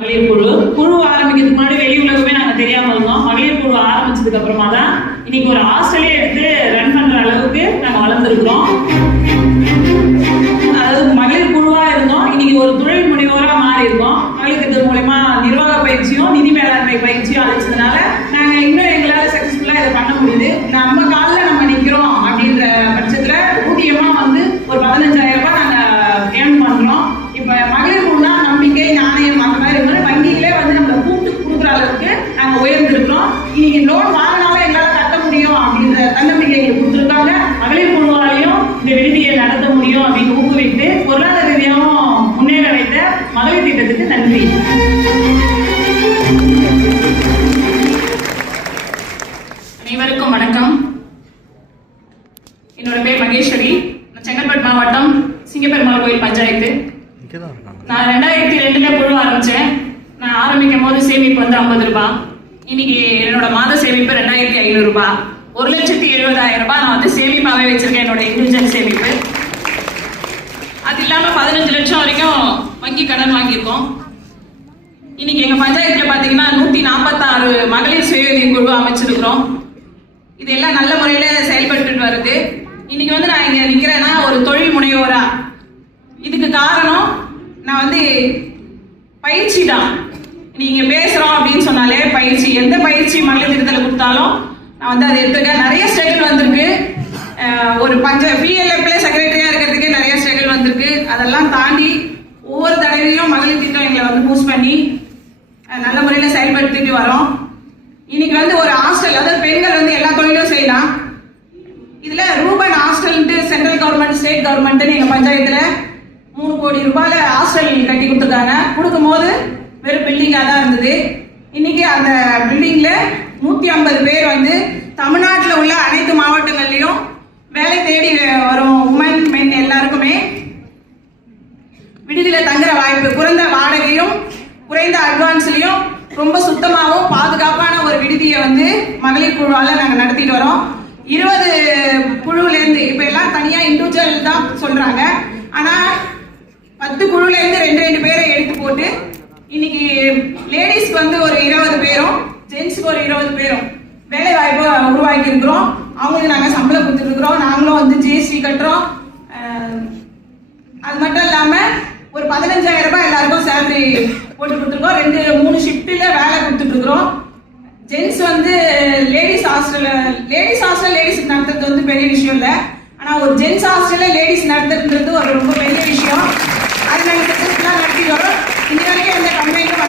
மகளிர் குழு ஆரம்பிக்கிறதுக்கு முன்னாடி வெளி உலகமே நாங்க தெரியாம இருந்தோம். மகளிர் குழு ஆரம்பிச்சதுக்கு அப்புறமா தான் இன்னைக்கு ஒரு ஹாஸ்டலே எடுத்து ரன் பண்ற அளவுக்கு நாங்க வளர்ந்துருக்கிறோம். அதாவது மகளிர் குழுவா இருந்தோம், இன்னைக்கு ஒரு தொழில் முனைவோரா மாறி இருக்கோம். மகளிர் திட்டம் மூலமா நிர்வாக பயிற்சியும் நிதி மேலாண்மை பயிற்சியும் அளிச்சதுனால நாங்க இன்னும் எங்களால சக்சஸ்ஃபுல்லா இதை பண்ண முடியுது. நம்ம காலில் நம்ம நிக்கிறோம் அப்படின்ற பட்சத்துல ஊதியமா வந்து ஒரு 15,000 ரூபாய் நாங்க ஏர்ன் பண்றோம். இப்ப மகளிர் குழுனா நம்பிக்கை, நாணயம் அந்த மாதிரி வங்கியிலே வந்து நம்ம கூப்பிட்டு கொடுக்குற அளவுக்கு நாங்க உயர்ந்திருக்கிறோம். இன்னைக்கு லோன் வாங்கினாலும் எங்களால கட்ட முடியும் அப்படின்ற தன்னம்பிக்கை எங்களுக்கு கொடுத்துருக்காங்க. மகளிர் குழுவாலையும் இந்த விடுதியை நடத்த முடியும் அப்படின்னு ஊக்குவித்து பொருளாதார ரீதியாகவும் முன்னேற வைத்த மகளிர் திட்டத்துக்கு நன்றி. அனைவருக்கும் வணக்கம். என்னோட பேர் மகேஸ்வரி. செங்கல்பட்டு மாவட்டம் சிங்கப்பெருமாள் கோயில் பஞ்சாயத்து. நான் 2002 குழு ஆரம்பிச்சேன். நான் ஆரம்பிக்கும் போது சேமிப்பு வந்து 50 ரூபாய். இன்னைக்கு என்னோட மாத சேமிப்பு 2500 ரூபாய். 1,70,000 ரூபாய் நான் வந்து சேமிப்பாவே வச்சிருக்கேன், என்னோட இண்டிவிஜுவல் சேமிப்பு. அது இல்லாம 15 லட்சம் வரைக்கும் வங்கி கடன் வாங்கியிருக்கோம். இன்னைக்கு எங்க பஞ்சாயத்துல பாத்தீங்கன்னா 146 மகளிர் சுய உதவி குழு அமைச்சிருக்கிறோம். இது எல்லாம் நல்ல முறையில செயல்பட்டு வருது. இன்னைக்கு வந்து நான் இங்க நிக்கிறேன்னா ஒரு தொழில் முனைவோரா. இதுக்கு காரணம் நான் வந்து பயிற்சி தான். நீங்க பேசுறோம் அப்படின்னு சொன்னாலே பயிற்சி, எந்த பயிற்சி மகளிர் திட்டத்தில் கொடுத்தாலும் நான் வந்து அதை எடுத்துருக்கேன். நிறைய ஸ்ட்ரகிள் வந்திருக்கு. ஒரு பிஎல்எஃப்ல செக்ரட்டரியா இருக்கிறதுக்கு நிறைய ஸ்ட்ரகிள் வந்திருக்கு. அதெல்லாம் தாண்டி ஒவ்வொரு தடவையும் மகளிர் திட்டம் எங்களை வந்து பூஸ்ட் பண்ணி நல்ல முறையில செயல்படுத்திட்டு வரோம். இன்னைக்கு வந்து ஒரு ஹாஸ்டல், அதாவது பெண்கள் வந்து எல்லா தொழிலும் செய்யலாம். இதுல ரூபன் hostel central government, state government எங்க பஞ்சாயத்துல 3 கோடி ரூபாயில ஹாஸ்டல் கட்டி கொடுத்துருக்காங்க. கொடுக்கும் போது வெறும் பில்டிங்கா தான் இருந்தது. இன்னைக்கு அந்த பில்டிங்ல 150 பேர் வந்து தமிழ்நாட்டில் உள்ள அனைத்து மாவட்டங்கள்லயும் வேலை தேடி வரும் உமன் மென் எல்லாருக்குமே விடுதியில தங்குற வாய்ப்பு, குறைந்த வாடகையும் குறைந்த அட்வான்ஸ்லயும் ரொம்ப சுத்தமாகவும் பாதுகாப்பான ஒரு விடுதியை வந்து மகளிர் குழுவால நாங்க நடத்திட்டு வரோம். 20 குழுல இருந்து, இப்ப எல்லாம் தனியா இண்டிவிஜுவல் தான் சொல்றாங்க. ஆனா 10 குழுல இருந்து 2 பேரை எடுத்து போட்டு இன்னைக்கு லேடிஸ்க்கு வந்து ஒரு 20 பேரும் ஜென்ட்ஸ்க்கு ஒரு 20 பேரும் வேலை வாய்ப்பு உருவாக்கி இருக்கிறோம். அவங்களுக்கு நாங்க சம்பளம் கொடுத்துட்டு இருக்கிறோம். நாங்களும் வந்து ஜிஎஸ்டி கட்டுறோம். அது மட்டும் இல்லாம ஒரு 15,000 ரூபாய் எல்லாருக்கும் சேலரி போட்டு கொடுத்துருக்கோம். 2-3 ஷிப்ட்ல வேலை கொடுத்துட்டு இருக்கிறோம். ஜென்ட்ஸ் வந்து லேடிஸ் ஹாஸ்டல் லேடிஸ் நடத்துறது வந்து பெரிய விஷயம் இல்லை. ஆனா ஒரு ஜென்ட்ஸ் ஹாஸ்டல்ல லேடிஸ் நடத்துறது ஒரு ரொம்ப பெரிய விஷயம். அது நாங்கள் சக்சஸ்ஃபுல்லா நடத்தி வரோம்.